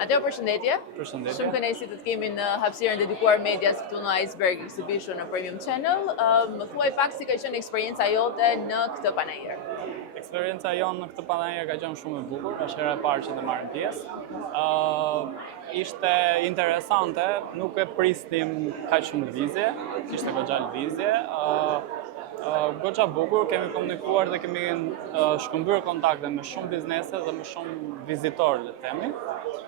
Atëherë përshëndetje. Përshëndetje. Shumë kënaqësi të të kemi në hapësirën dedikuar medias këtu në Iceberg Exhibition në Premium Channel. Më thuaj pak si ka qenë eksperjenca jote në këtë panajër. Eksperjenca jonë në këtë panajër ka qenë shumë e bukur, është hera e parë që të marrim pjesë. Ishte interesante, nuk e prisnim kaq shumë lëvizje, ishte goxha lëvizje. Goxha bukur, kemi komunikuar dhe kemi shkëmbyer kontakte me shumë biznese dhe me shumë vizitorë, le të themi.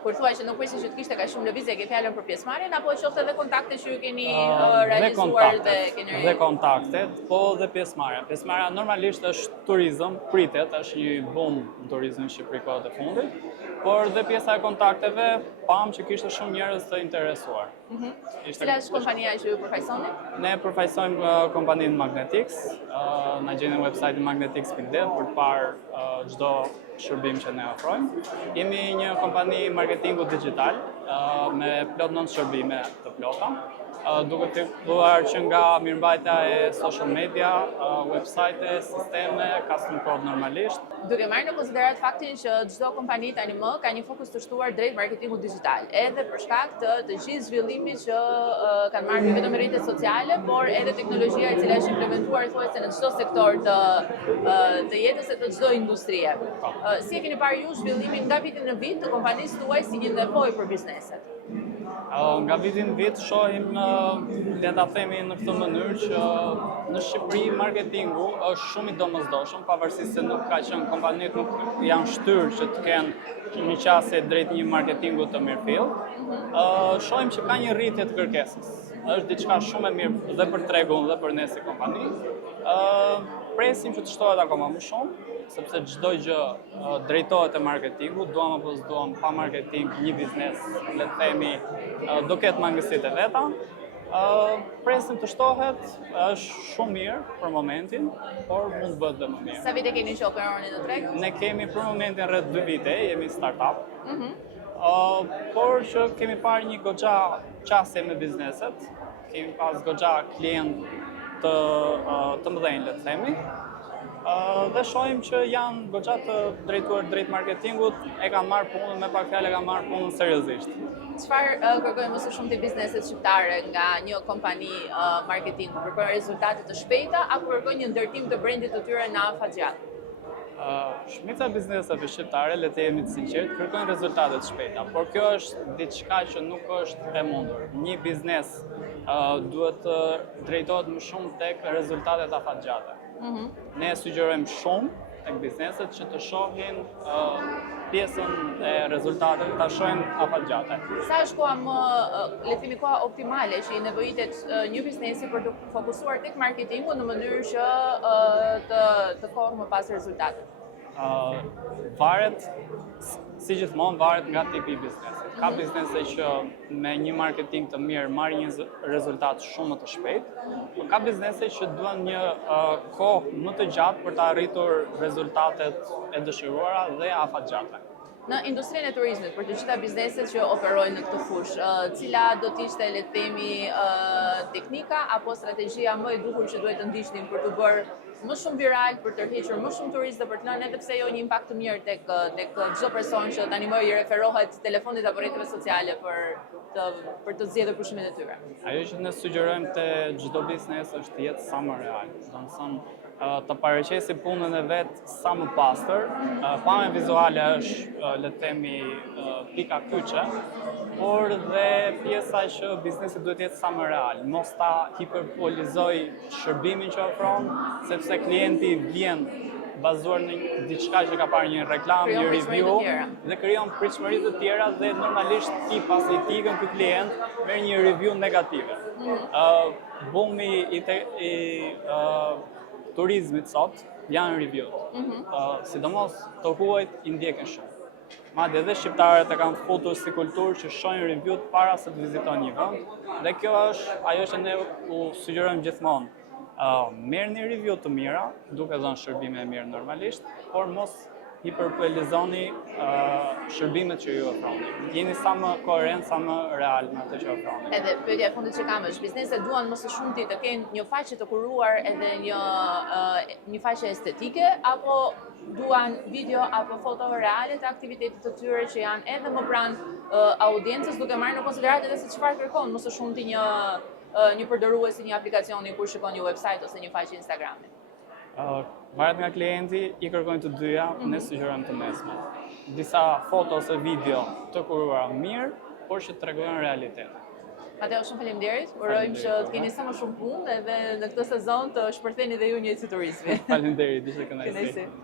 Kur thua që nuk prisni që të kishte kaq shumë lëvizje, ke fjalën për pjesëmarrjen apo qofte edhe kontakte që ju keni realizuar dhe keni dhe kontaktet, po dhe pjesëmarrja. Pjesëmarrja normalisht është turizëm, pritet, është një boom në turizëm në Shqipëri kohët e fundit, por dhe pjesa e kontakteve pam që kishte shumë njerëz të interesuar. Cila është kompania që ju përfaqësoni? Ne përfaqësojmë kompaninë Magnetix, na gjeni në website-in magnetix.dev për të parë çdo shërbim që ne ofrojmë. Jemi një kompani marketingu digital me plot 9 shërbime të plota, duke filluar që nga mirëmbajtja e social media, website, sisteme, custom code normalisht. Duke marrë në konsiderat faktin që çdo kompani tani më ka një fokus të shtuar drejt marketingut digital, edhe për shkak të gjithë zhvillimit që kanë marrë jo vetëm rrjetet sociale, por edhe teknologjia e cila është implementuar thuajse në çdo sektor të jetës e të çdo industrie. Si e keni parë ju zhvillimin nga viti në vit të kompanisë tuaj si një nevojë për bizneset? Nga vitin në vit shohim, le ta themi në këtë mënyrë, që në Shqipëri marketingu është shumë i domosdoshëm, pavarësisht se nuk ka qenë kompanitë nuk janë shtyrë që të kenë një qasje drejt një marketingu të mirëfill. Shohim që ka një rritje të kërkesës. Është diçka shumë e mirë dhe për tregun dhe për ne si kompani. Presim që të shtohet akoma më shumë, sepse çdo gjë drejtohet te marketingu, duam apo s'duam, pa marketing një biznes, le të themi, do ketë mangësitë e veta. Presim të shtohet, është shumë mirë për momentin, por mund të bëhet dhe më mirë. Sa vite keni që operoni në treg? Ne kemi për momentin rreth 2 vite, jemi startup. Por që kemi parë një goxha qasje me bizneset, kemi pas goxha klient të mëdhenj, le të themi. Dhe shohim që janë goxha të drejtuar drejt marketingut, e kanë marrë punën, me pak fjalë e kanë marrë punën seriozisht. Çfarë kërkojnë më së shumti bizneset shqiptare nga një kompani marketingu? Kërkojnë rezultate të shpejta apo kërkojnë një ndërtim të brendit të tyre në afat gjatë? Shumica e bizneseve shqiptare, le të jemi të sinqertë, kërkojnë rezultate të shpejta, por kjo është diçka që nuk është e mundur. Një biznes duhet të drejtohet më shumë tek rezultatet afatgjate. Ne sugjerojmë shumë tek bizneset që të shohin pjesën e rezultateve, ta shohin afatgjate. Sa është koha më, le të themi koha optimale që i nevojitet një biznesi për të fokusuar tek marketingu në mënyrë që të kohë më pas rezultatet? Varet, si gjithmonë, varet nga tipi i biznesit. Ka biznese që me një marketing të mirë marrin një rezultat shumë më të shpejtë, por ka biznese që duan një kohë më të gjatë për të arritur rezultatet e dëshiruara dhe afatgjate. Në industrinë e turizmit, për të gjitha bizneset që operojnë në këtë fushë, cila do të ishte, le të themi, teknika apo strategjia më e duhur që duhet të ndiqnin për të bërë më shumë viral, për të tërhequr më shumë turistë dhe për të lënë edhe pse jo një impakt të mirë tek çdo person që tani më i referohet telefonit apo rrjeteve sociale për të zgjedhur pushimet e tyre? Ajo që ne sugjerojmë te çdo biznes është të jetë sa më real. Do të thonë të paraqesi punën e vet sa më pastër. Pamja vizuale është, le të themi, pika kyçe, por dhe pjesa që biznesi duhet jetë sa më real. Mos ta hiperbolizoj shërbimin që ofron, sepse klienti vjen bazuar në diçka që ka parë një reklam, një review dhe krijon pritshmëri të tjera dhe normalisht ti pasi i ikën ky klient merr një review negative. Bumi i turizmit sot janë reviewt. Sidomos të huajt i ndjekin shumë. Madje edhe shqiptarët e kanë futur si kulturë që shohin reviewt para se të vizitojnë një vend, dhe kjo është ajo që ne u sugjerojmë gjithmonë. Merrni review të mira, duke dhënë shërbime e mirë normalisht, por mos hiperbolizoni shërbimet që ju ofroni. Jeni sa më koherent, sa më real me atë që ofroni. Edhe pyetja e fundit që kam është, bizneset duan më së shumti të kenë një faqe të kuruar edhe një faqe estetike, apo duan video apo foto reale të aktivitetit të tyre që janë edhe më pranë audiencës, duke marrë në konsiderat edhe se çfarë kërkon më së shumti një përdorues i një aplikacioni kur shikon një website ose një faqe Instagrami. Varet nga klienti, i kërkojnë të dyja, ne sugjerojmë të mesme. Disa foto ose video të kuruara mirë, por që tregojnë realitet. Mateo, shumë faleminderit. Urojmë që të keni sa më shumë punë edhe në këtë sezon të shpërtheni dhe ju një turizmi. Faleminderit, ishte kënaqësi. Kënaqësi.